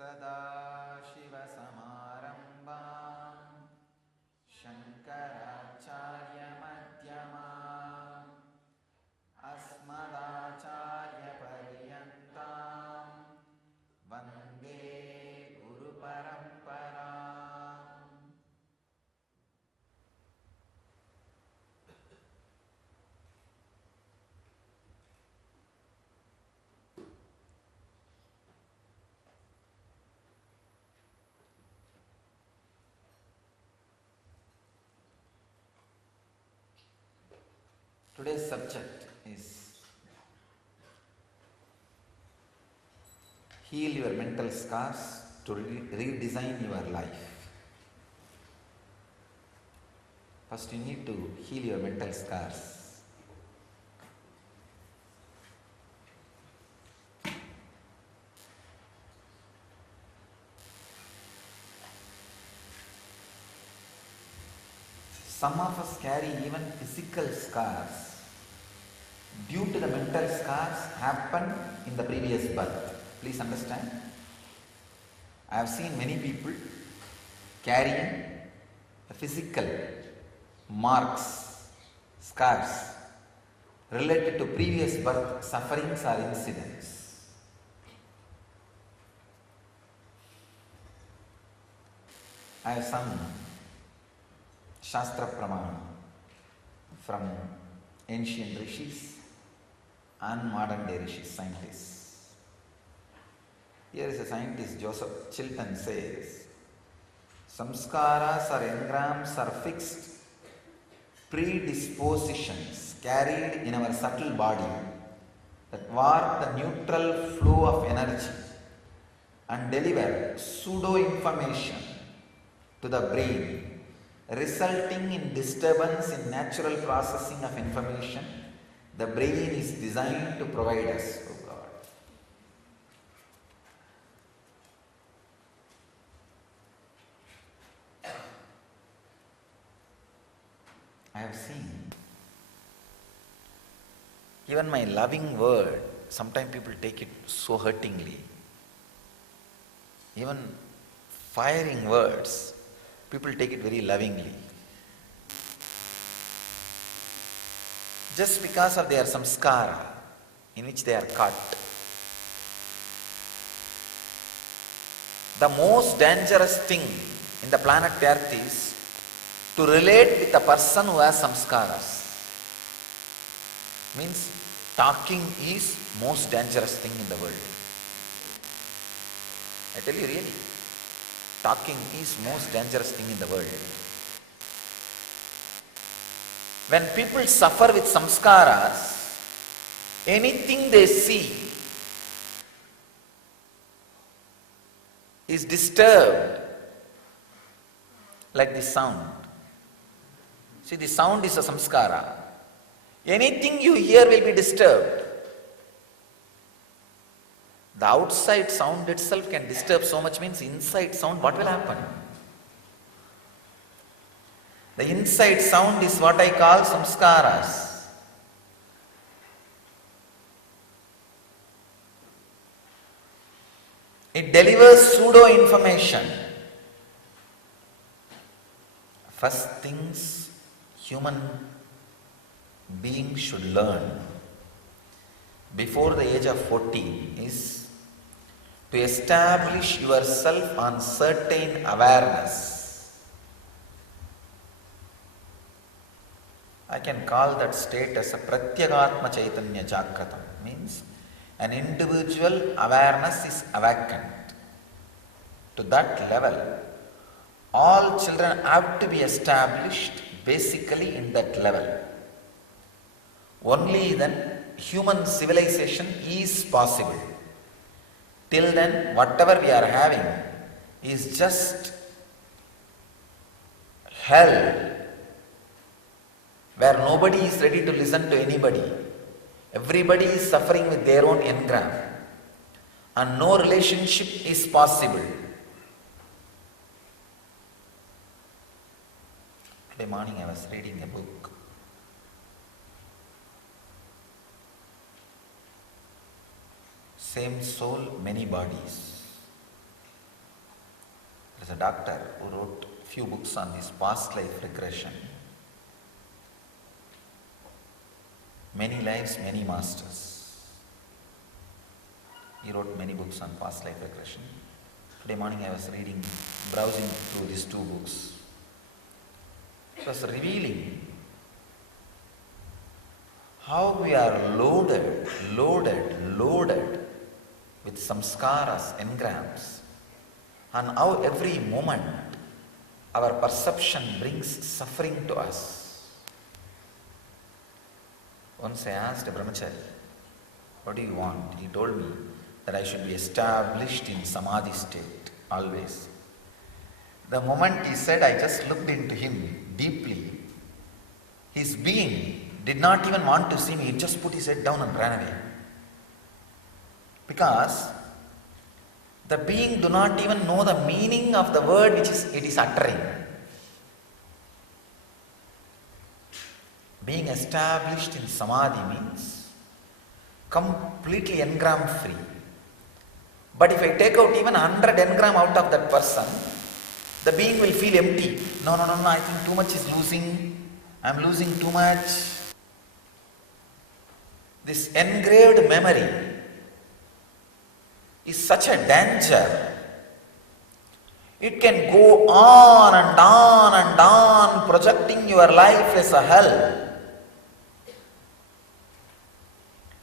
सदाशिवसमारम्भां शङ्कराचार्यमध्यमाम् अस्मदाचार्यपर्यन्तां वन्दे गुरुपरम्पराम्. Today's subject is heal your mental scars to redesign your life. First, you need to heal your mental scars. Some of us carry even physical scars due to the mental scars happened in the previous birth. Please understand. I have seen many people carrying physical marks, scars related to previous birth sufferings or incidents. I have some Shastra Pramana from ancient rishis and modern day rishis, scientists. Here is a scientist, Joseph Chilton, says, Samskaras or engrams are fixed predispositions carried in our subtle body that warp the neutral flow of energy and deliver pseudo information to the brain, resulting in disturbance in natural processing of information the brain is designed to provide us. Oh God. I have seen even my loving word, sometimes people take it so hurtingly. Even firing words, people take it very lovingly. Just because of their samskara in which they are caught. The most dangerous thing in the planet Earth is to relate with a person who has samskaras. Means talking is most dangerous thing in the world. I tell you really. Talking is most dangerous thing in the world. When people suffer with samskaras, anything they see is disturbed, like the sound. See, the sound is a samskara. Anything you hear will be disturbed. The outside sound itself can disturb so much, means inside sound, what will happen? The inside sound is what I call samskaras. It delivers pseudo information. First things human being should learn before the age of 40 is to establish yourself on certain awareness. I can call that state as a pratyagatma chaitanya jagratam, means an individual awareness is awakened. To that level, all children have to be established basically in that level. Only then human civilization is possible. Till then, whatever we are having is just hell, where nobody is ready to listen to anybody. Everybody is suffering with their own engram, and no relationship is possible. Today morning I was reading a book. Same soul, many bodies. There's a doctor who wrote few books on this past life regression. Many lives, many masters. He wrote many books on past life regression. Today morning I was browsing through these two books. It was revealing how we are loaded with samskaras, engrams, and how every moment our perception brings suffering to us. Once I asked a brahmachari, what do you want? He told me that I should be established in samadhi state, always. The moment he said, I just looked into him deeply. His being did not even want to see me, he just put his head down and ran away. Because the being do not even know the meaning of the word which it is uttering. Being established in samadhi means completely engram free. But if I take out even 100 engram out of that person, the being will feel empty. No, I think too much is losing. I am losing too much. This engraved memory is such a danger. It can go on and on and on, projecting your life as a hell.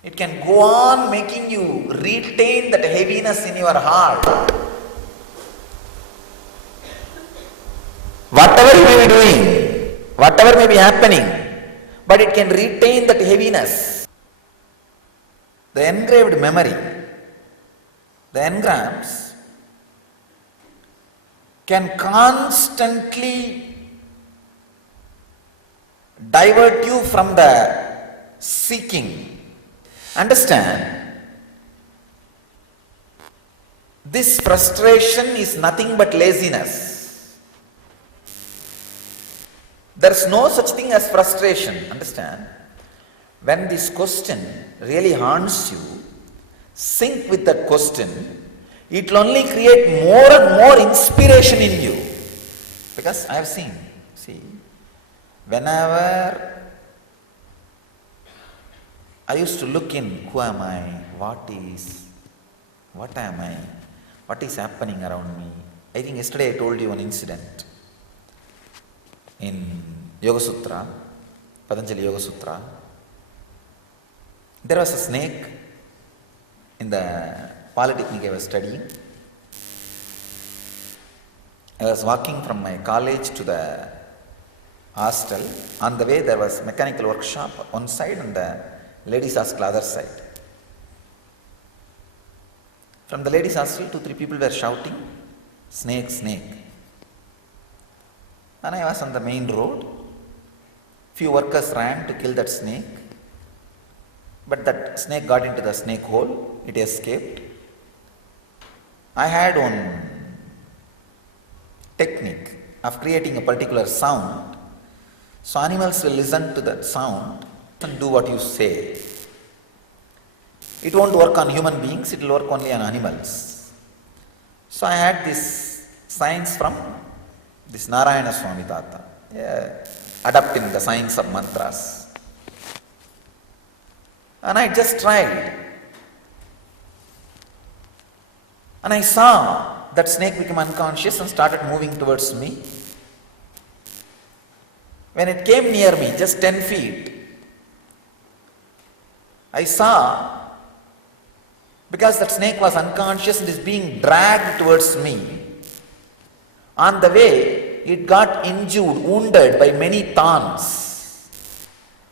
It can go on making you retain that heaviness in your heart. Whatever you may be doing, whatever may be happening, but it can retain that heaviness. The engraved memory, the engrams, can constantly divert you from the seeking. Understand, this frustration is nothing but laziness. There is no such thing as frustration. Understand, when this question really haunts you, sync with that question. It will only create more and more inspiration in you. Because I have seen, whenever I used to look in, who am I, what am I, what is happening around me. I think yesterday I told you an incident in Yoga Sutra, Patanjali Yoga Sutra. There was a snake in the polytechnic I was studying. I was walking from my college to the hostel. On the way there was mechanical workshop one side and the ladies' hostel other side. From the ladies' hostel, 2-3 people were shouting, snake, snake. And I was on the main road. Few workers ran to kill that snake. But that snake got into the snake hole. It escaped. I had one technique of creating a particular sound. So animals will listen to that sound and do what you say. It won't work on human beings, it will work only on animals. So I had this science from this Narayana Swami Tata, adapting the science of mantras. And I just tried. And I saw that snake become unconscious and started moving towards me. When it came near me, just 10 feet, I saw, because that snake was unconscious and is being dragged towards me, on the way it got injured, wounded by many thorns,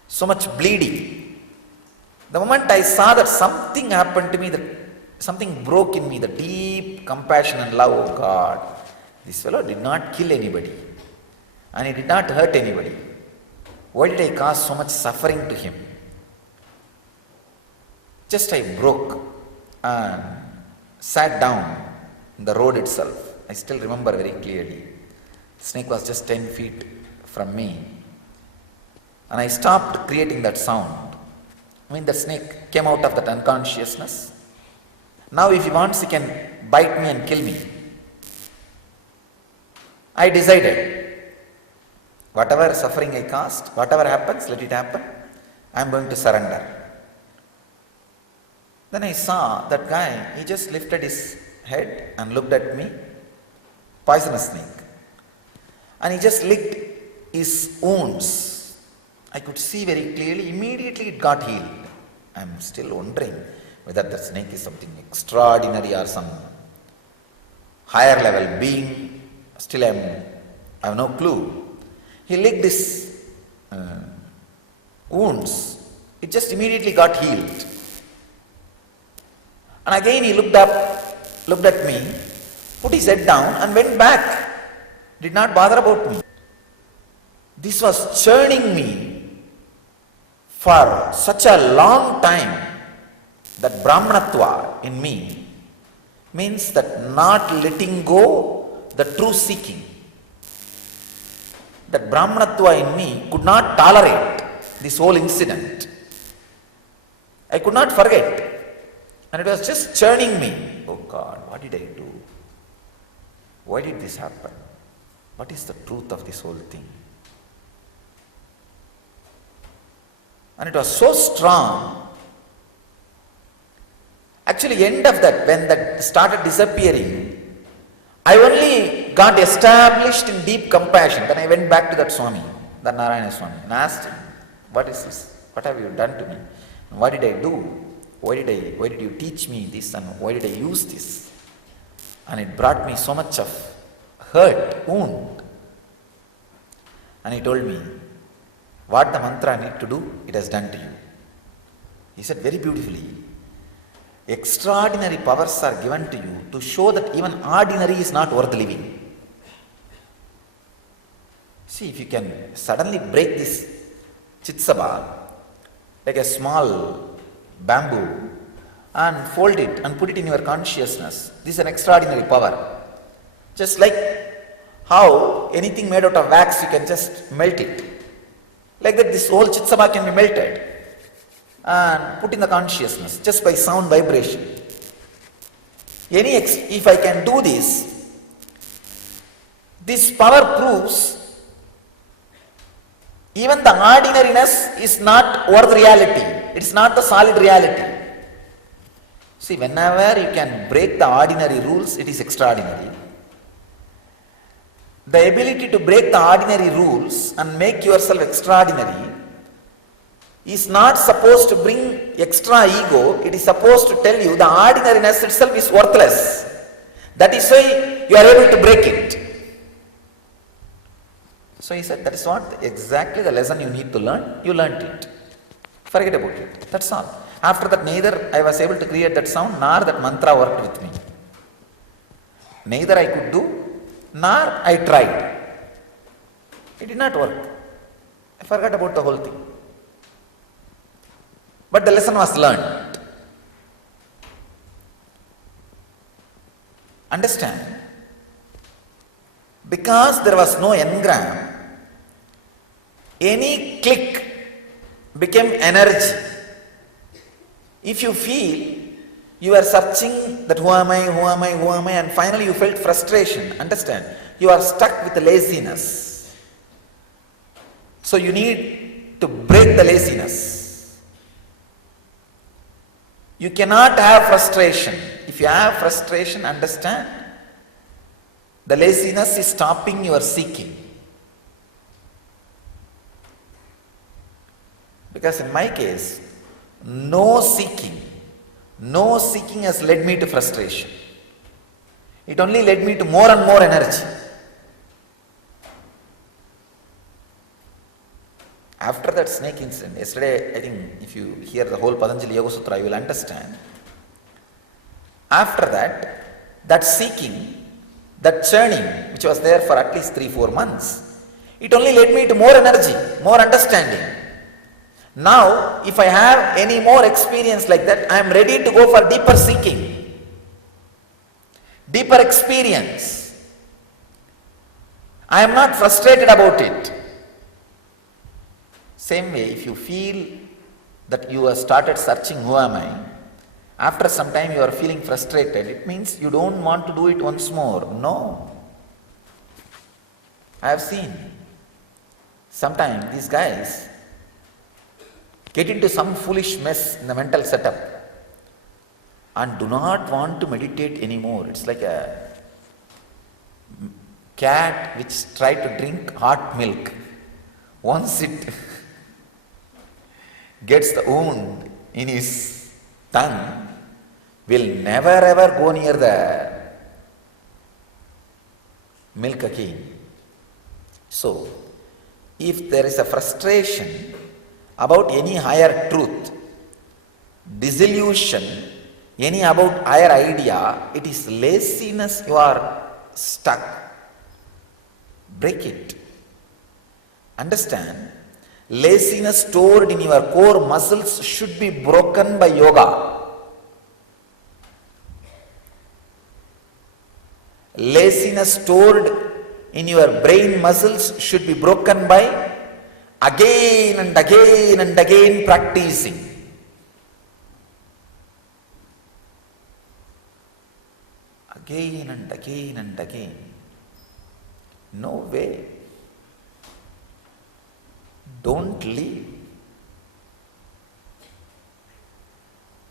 so much bleeding. The moment I saw that something happened to me, that something broke in me, the deep compassion and love of God. This fellow did not kill anybody and he did not hurt anybody. Why did I cause so much suffering to him? Just I broke and sat down in the road itself. I still remember very clearly. The snake was just 10 feet from me. And I stopped creating that sound. The snake came out of that unconsciousness. Now if he wants, he can bite me and kill me. I decided, whatever suffering I caused, whatever happens, let it happen. I am going to surrender. Then I saw that guy, he just lifted his head and looked at me, poisonous snake. And he just licked his wounds. I could see very clearly, immediately it got healed. I am still wondering whether the snake is something extraordinary or some higher level being. Still I have no clue. He licked his wounds. It just immediately got healed. And again he looked up, looked at me, put his head down and went back. Did not bother about me. This was churning me for such a long time. That Brahmanatva in me means that not letting go the true seeking. That Brahmanatva in me could not tolerate this whole incident. I could not forget. And it was just churning me. Oh God, what did I do? Why did this happen? What is the truth of this whole thing? And it was so strong. Actually, end of that, when that started disappearing, I only got established in deep compassion. Then I went back to that Swami, that Narayana Swami, and asked him, what is this? What have you done to me? And what did I do? Why did you teach me this and why did I use this? And it brought me so much of hurt, wound. And he told me, what the mantra need to do, it has done to you. He said very beautifully, extraordinary powers are given to you to show that even ordinary is not worth living. See, if you can suddenly break this chitsabha, like a small bamboo, and fold it and put it in your consciousness, this is an extraordinary power. Just like how anything made out of wax, you can just melt it. Like that, this whole chitsabha can be melted and put in the consciousness just by sound vibration. If I can do this, this power proves even the ordinariness is not worth reality. It's not the solid reality. See, whenever you can break the ordinary rules, it is extraordinary. The ability to break the ordinary rules and make yourself extraordinary is not supposed to bring extra ego. It is supposed to tell you the ordinariness itself is worthless. That is why you are able to break it. So he said, that is what exactly the lesson you need to learn. You learnt it. Forget about it. That's all. After that, neither I was able to create that sound, nor that mantra worked with me. Neither I could do, nor I tried. It did not work. I forgot about the whole thing. But the lesson was learned. Understand? Because there was no engram, any click became energy. If you feel you are searching that who am I, and finally you felt frustration, understand, you are stuck with the laziness. So you need to break the laziness. You cannot have frustration. If you have frustration, understand, the laziness is stopping your seeking. Because in my case, no seeking has led me to frustration. It only led me to more and more energy. After that snake incident, yesterday, I think if you hear the whole Patanjali Yoga Sutra, you will understand. After that seeking, that churning, which was there for at least 3-4 months, it only led me to more energy, more understanding. Now, if I have any more experience like that, I am ready to go for deeper seeking, deeper experience. I am not frustrated about it. Same way, if you feel that you have started searching who am I, after some time you are feeling frustrated, it means you don't want to do it once more. No. I have seen sometimes these guys get into some foolish mess in the mental setup and do not want to meditate anymore. It's like a cat which tried to drink hot milk. Once it gets the wound in his tongue, will never ever go near the milk again. So, if there is a frustration about any higher truth, disillusion, any about higher idea, it is laziness you are stuck. Break it. Understand, laziness stored in your core muscles should be broken by yoga. Laziness stored in your brain muscles should be broken by again and again and again practicing. Again and again and again. No way. Don't leave.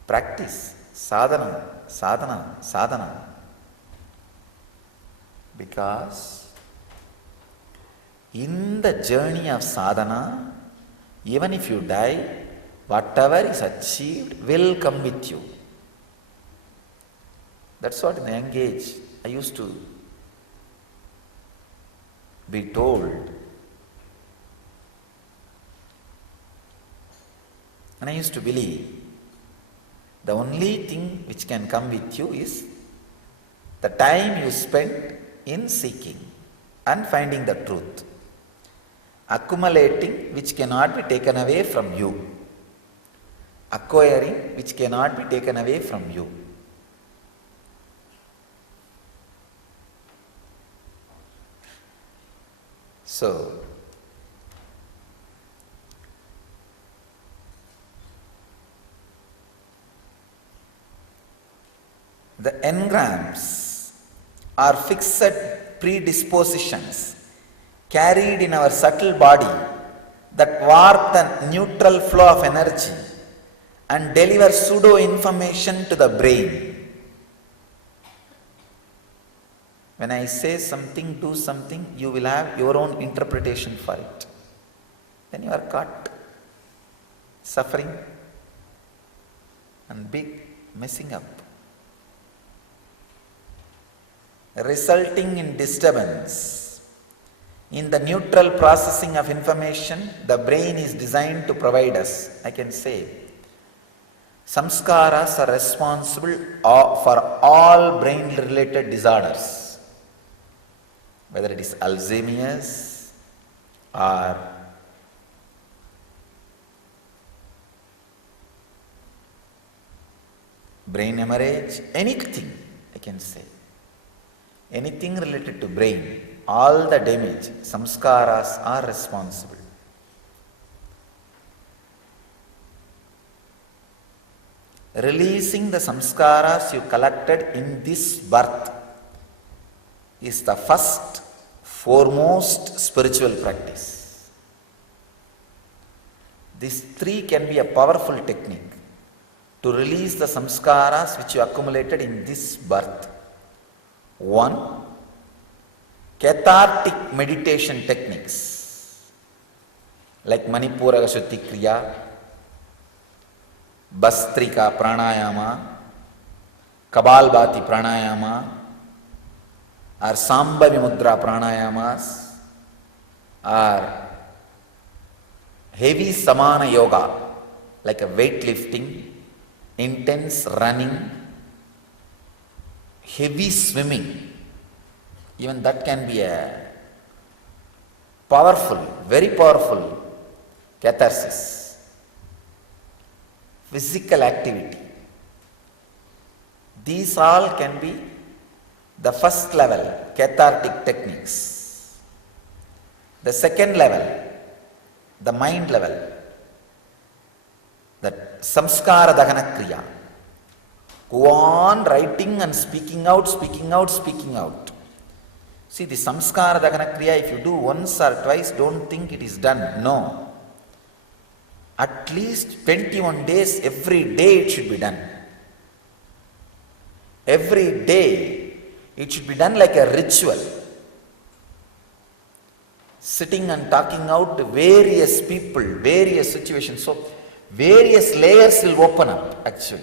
Practice. Sadhana, sadhana, sadhana. Because in the journey of sadhana, even if you die, whatever is achieved will come with you. That's what in the young age I used to be told. And I used to believe the only thing which can come with you is the time you spend in seeking and finding the truth. Accumulating which cannot be taken away from you. Acquiring which cannot be taken away from you. So, the engrams are fixed predispositions carried in our subtle body that warp the neutral flow of energy and deliver pseudo information to the brain. When I say something, do something, you will have your own interpretation for it. Then you are caught suffering and big messing up, resulting in disturbance. In the neutral processing of information, the brain is designed to provide us, I can say, Samskaras are responsible for all brain-related disorders, whether it is Alzeimers or brain hemorrhage, anything I can say. Anything related to brain, all the damage, samskaras are responsible. Releasing the samskaras you collected in this birth is the first, foremost spiritual practice. These three can be a powerful technique to release the samskaras which you accumulated in this birth. One, cathartic meditation techniques like Manipura Shuddhi Kriya, Bastrika Pranayama, Kabalbhati Pranayama, or Sambhavi Mudra Pranayamas, or heavy Samana Yoga like a weightlifting, intense running, heavy swimming. Even that can be a powerful, very powerful catharsis. Physical activity. These all can be the first level, cathartic techniques. The second level, the mind level, that samskara dahana kriya. Go on writing and speaking out, speaking out, speaking out. See, the samskara dagana kriya, if you do once or twice, don't think it is done. No. At least 21 days, every day it should be done. Every day, it should be done like a ritual. Sitting and talking out various people, various situations. So, various layers will open up actually.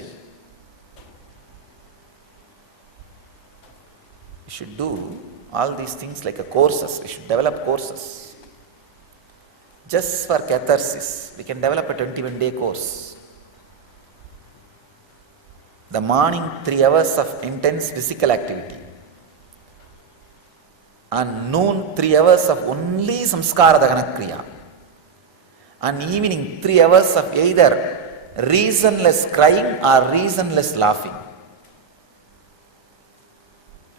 You should do all these things like a courses. You should develop courses. Just for catharsis, we can develop a 21-day course. The morning 3 hours of intense physical activity. And noon 3 hours of only samskara dagana kriya. And evening 3 hours of either reasonless crying or reasonless laughing.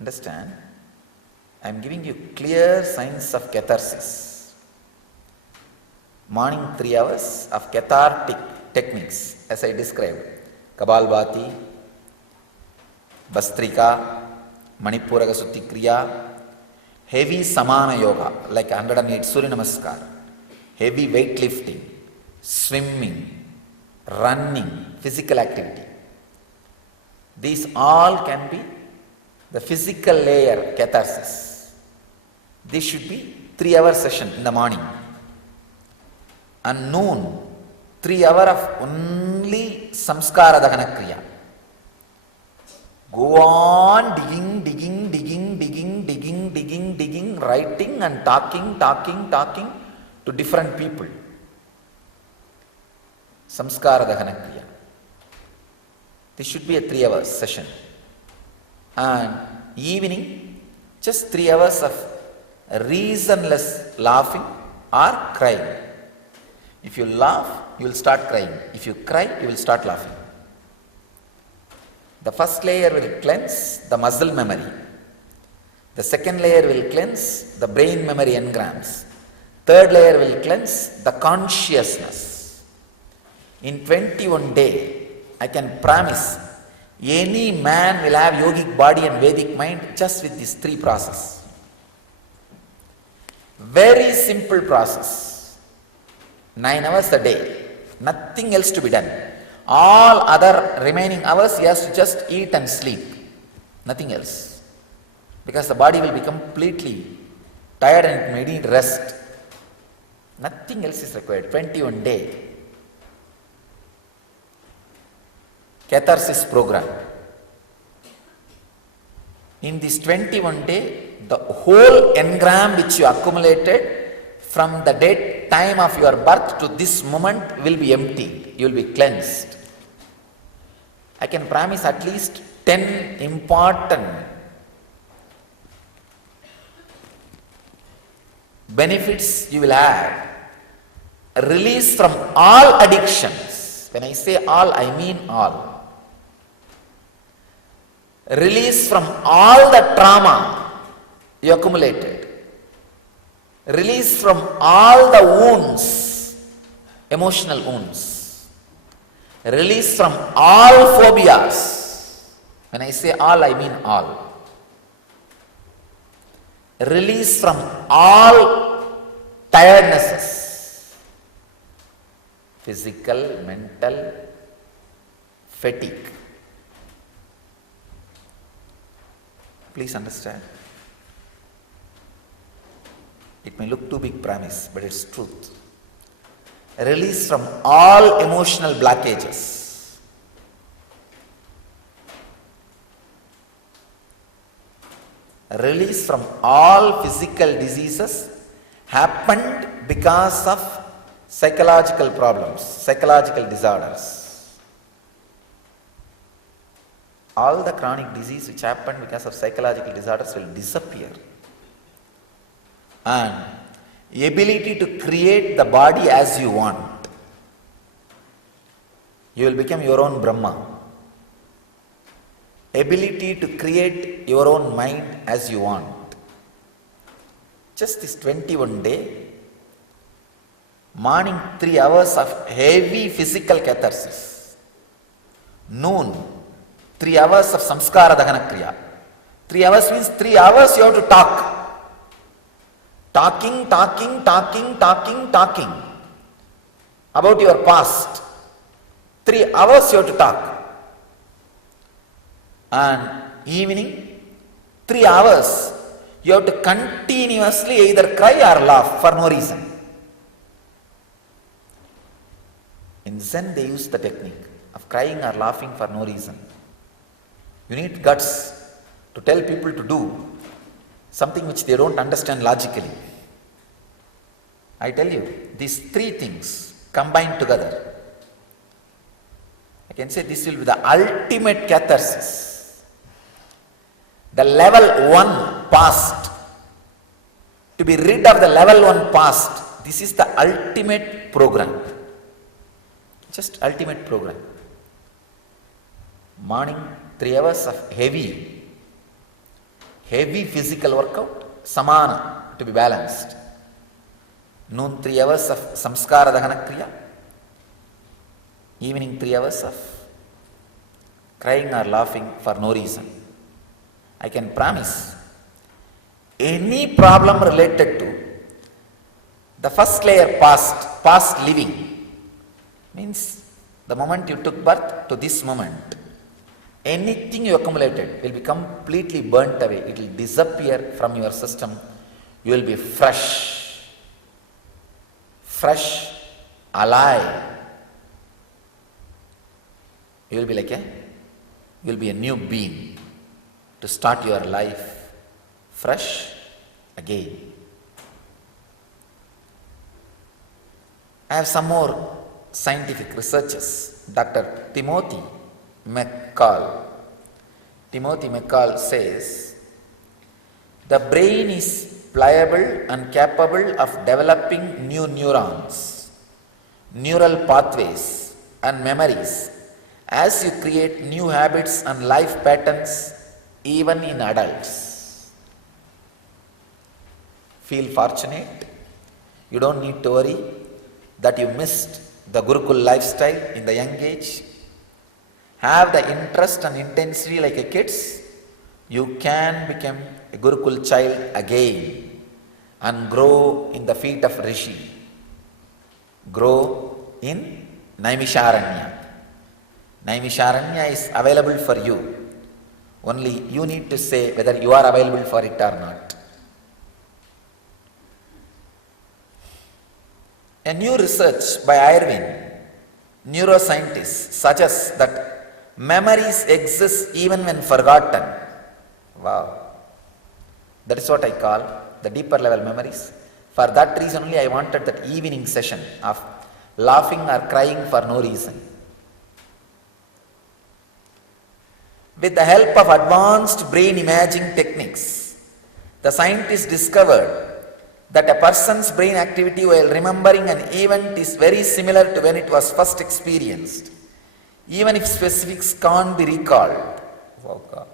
Understand? I am giving you clear signs of catharsis. Morning 3 hours of cathartic techniques, as I described. Kabalbhati, Bastrika, Manipuraga Sutti Kriya, heavy Samana Yoga, like 108 Surya Namaskar, heavy weightlifting, swimming, running, physical activity. These all can be the physical layer catharsis. This should be 3 hour session in the morning. And noon, 3 hour of only samskara dagana kriya. Go on digging, writing and talking to different people. Samskara dagana kriya. This should be a 3 hour session. And evening, just 3 hours of reasonless laughing or crying. If you laugh, you will start crying. If you cry, you will start laughing. The first layer will cleanse the muscle memory. The second layer will cleanse the brain memory engrams. Third layer will cleanse the consciousness. In 21 days, I can promise any man will have yogic body and Vedic mind just with these 3 processes. Very simple process. 9 hours a day. Nothing else to be done. All other remaining hours he has to just eat and sleep. Nothing else. Because the body will be completely tired and may need rest. Nothing else is required. 21 days. Catharsis program. In this 21 day, the whole engram which you accumulated from the date time of your birth to this moment will be emptied. You will be cleansed. I can promise at least 10 important benefits you will have. Release from all addictions. When I say all, I mean all. Release from all the trauma you accumulated. Release from all the wounds, emotional wounds. Release from all phobias. When I say all, I mean all. Release from all tirednesses. Physical, mental, fatigue. Please understand. It may look too big promise, but it's truth. Release from all emotional blockages. Release from all physical diseases happened because of psychological problems, psychological disorders. All the chronic disease which happened because of psychological disorders will disappear. And ability to create the body as you want. You will become your own Brahma. Ability to create your own mind as you want. Just this 21 day, morning 3 hours of heavy physical catharsis. Noon, 3 hours of samskara dagana kriya. 3 hours means 3 hours you have to talk. Talking about your past. 3 hours you have to talk. And evening, 3 hours you have to continuously either cry or laugh for no reason. In Zen they use the technique of crying or laughing for no reason. You need guts to tell people to do something which they don't understand logically. I tell you, these 3 things combined together, I can say this will be the ultimate catharsis. The level 1 past, to be rid of the level 1 past, this is the ultimate program. Just ultimate program. Morning 3 hours of heavy physical workout, samana, to be balanced. Noon 3 hours of samskara dahana kriya. Evening 3 hours of crying or laughing for no reason. I can promise, any problem related to the first layer, past living, means the moment you took birth to this moment, anything you accumulated will be completely burnt away. It will disappear from your system. You will be fresh, alive. You will be a new being to start your life fresh again. I have some more scientific researches. Dr. Timothy McCall says, the brain is pliable and capable of developing new neurons, neural pathways and memories as you create new habits and life patterns even in adults. Feel fortunate. You don't need to worry that you missed the Gurukul lifestyle in the young age. Have the interest and intensity like a kid's. You can become a Gurukul child again and grow in the feet of Rishi. Grow in Naimisharanya. Naimisharanya is available for you. Only you need to say whether you are available for it or not. A new research by Irvine, neuroscientists, suggests that memories exist even when forgotten. Wow. That is what I call the deeper level memories. For that reason only I wanted that evening session of laughing or crying for no reason. With the help of advanced brain imaging techniques, the scientists discovered that a person's brain activity while remembering an event is very similar to when it was first experienced, even if specifics can't be recalled. Oh God.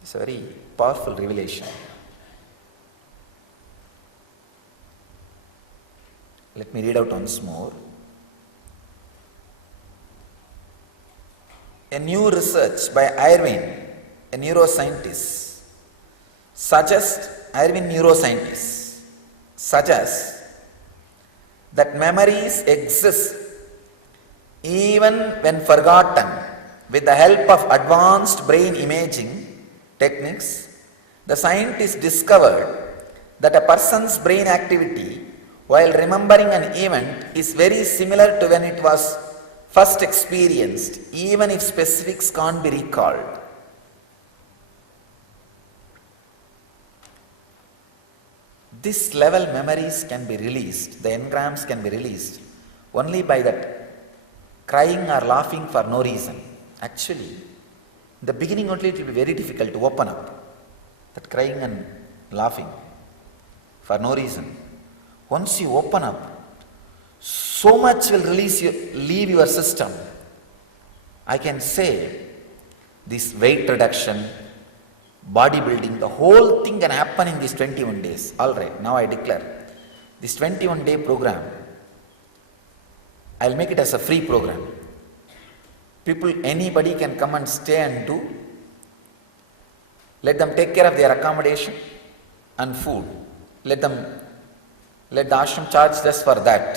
It's a very powerful revelation. Let me read out once more. A new research by Irvine, a neuroscientist, suggests that memories exist even when forgotten. With the help of advanced brain imaging techniques, the scientists discovered that a person's brain activity while remembering an event is very similar to when it was first experienced, even if specifics can't be recalled. This level memories can be released, the engrams can be released only by that crying or laughing for no reason. Actually, in the beginning only it will be very difficult to open up that crying and laughing for no reason. Once you open up, so much will leave your system. I can say this weight reduction, bodybuilding, the whole thing can happen in these 21 days. Alright, now I declare this 21-day program, I'll make it as a free program. Anybody can come and stay and do. Let them take care of their accommodation and food. Let the ashram charge just for that.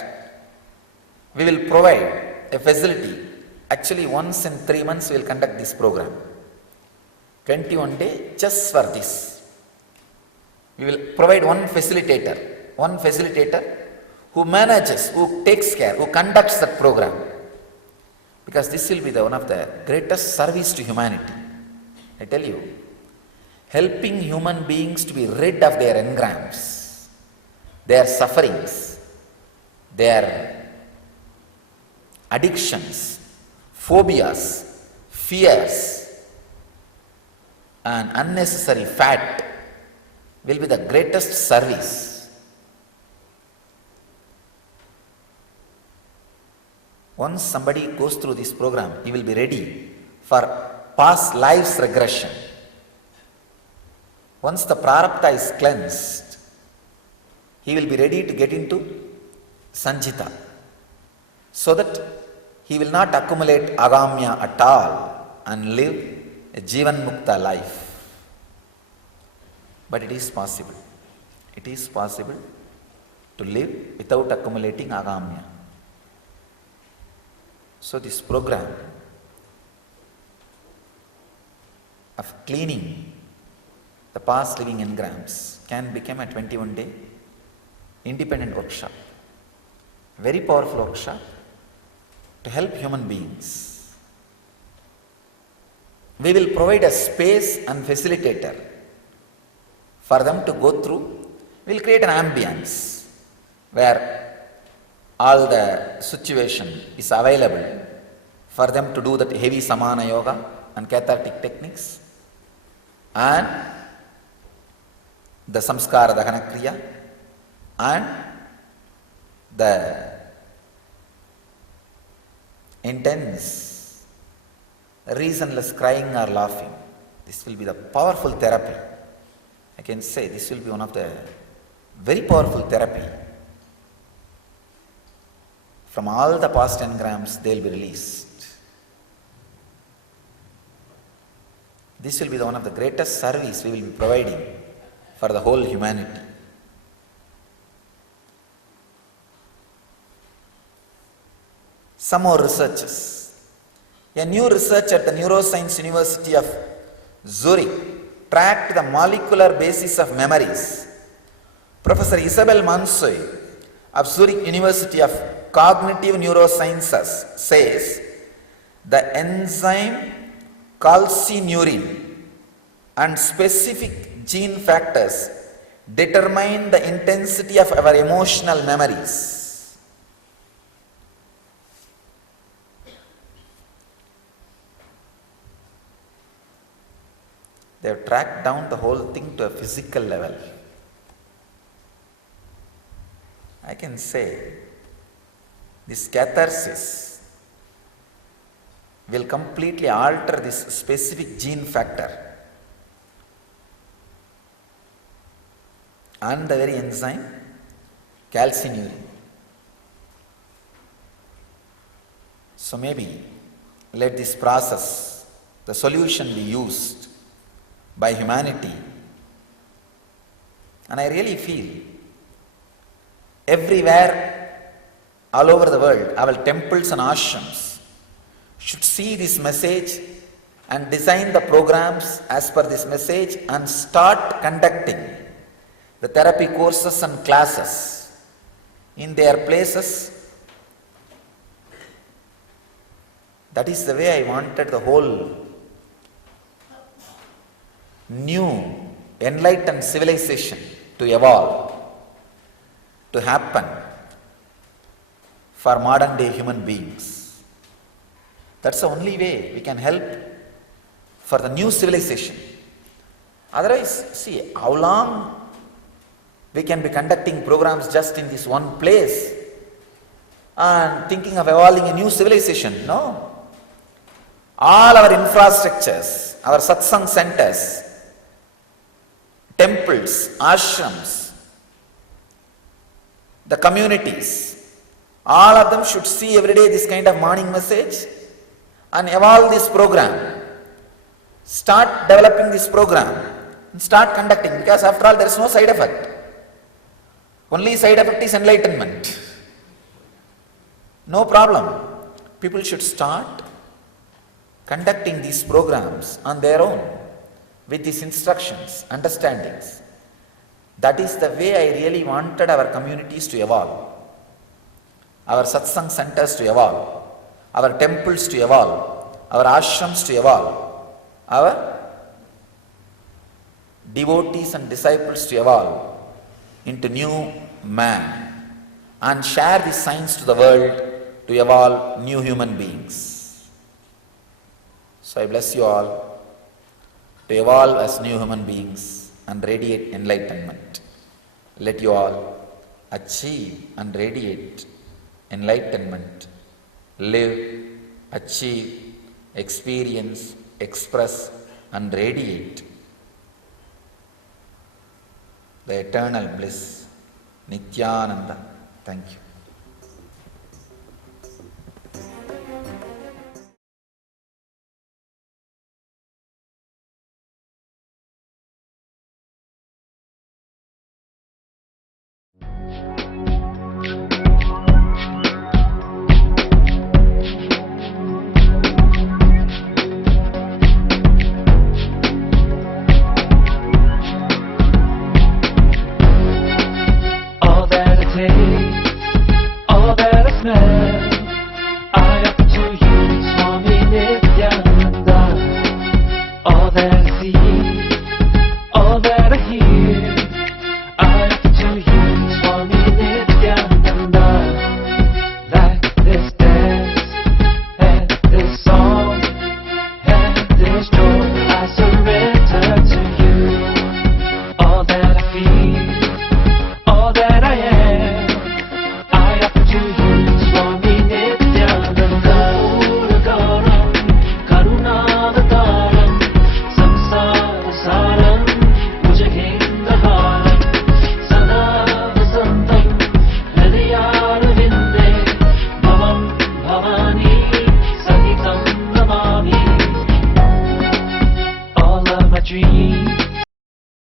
We will provide a facility. Actually, once in 3 months we will conduct this program. 21 days just for this. We will provide one facilitator who manages, who takes care, who conducts that program. Because this will be one of the greatest service to humanity. I tell you, helping human beings to be rid of their engrams, their sufferings, their addictions, phobias, fears, and unnecessary fat will be the greatest service. Once somebody goes through this program, he will be ready for past life's regression. Once the prarabdha is cleansed, he will be ready to get into sanjita, so that he will not accumulate agamya at all and live a jivan mukta life. But it is possible. It is possible to live without accumulating agamya. So this program of cleaning the past living engrams can become a 21-day independent workshop. Very powerful workshop to help human beings. We will provide a space and facilitator for them to go through. We will create an ambience where all the situation is available for them to do that heavy samana yoga and cathartic techniques and the samskara dahana kriya and the intense reasonless crying or laughing. This will be the powerful therapy. I can say this will be one of the very powerful therapy. From all the past engrams, they will be released. This will be one of the greatest service we will be providing for the whole humanity. Some more researches. A new research at the Neuroscience University of Zurich tracked the molecular basis of memories. Professor Isabel Mansoy of Zurich University of Cognitive Neurosciences says the enzyme calcineurin and specific gene factors determine the intensity of our emotional memories. They have tracked down the whole thing to a physical level. I can say this catharsis will completely alter this specific gene factor and the very enzyme calcineurin. So maybe let this process, the solution be used by humanity. And I really feel everywhere, all over the world, our temples and ashrams should see this message and design the programs as per this message and start conducting the therapy courses and classes in their places. That is the way I wanted the whole new enlightened civilization to evolve, to happen for modern day human beings. That's the only way we can help for the new civilization. Otherwise, see how long we can be conducting programs just in this one place and thinking of evolving a new civilization. No. All our infrastructures, our satsang centers, temples, ashrams, the communities, all of them should see every day this kind of morning message and evolve this program. Start developing this program and start conducting, because after all there is no side effect. Only side effect is enlightenment. No problem. People should start conducting these programs on their own with these instructions, understandings. That is the way I really wanted our communities to evolve, our satsang centers to evolve, our temples to evolve, our ashrams to evolve, our devotees and disciples to evolve into new man and share the science to the world to evolve new human beings. So I bless you all to evolve as new human beings and radiate enlightenment. Let you all achieve and radiate enlightenment, live, achieve, experience, express and radiate the eternal bliss. Nithyananda. Thank you. All that I smell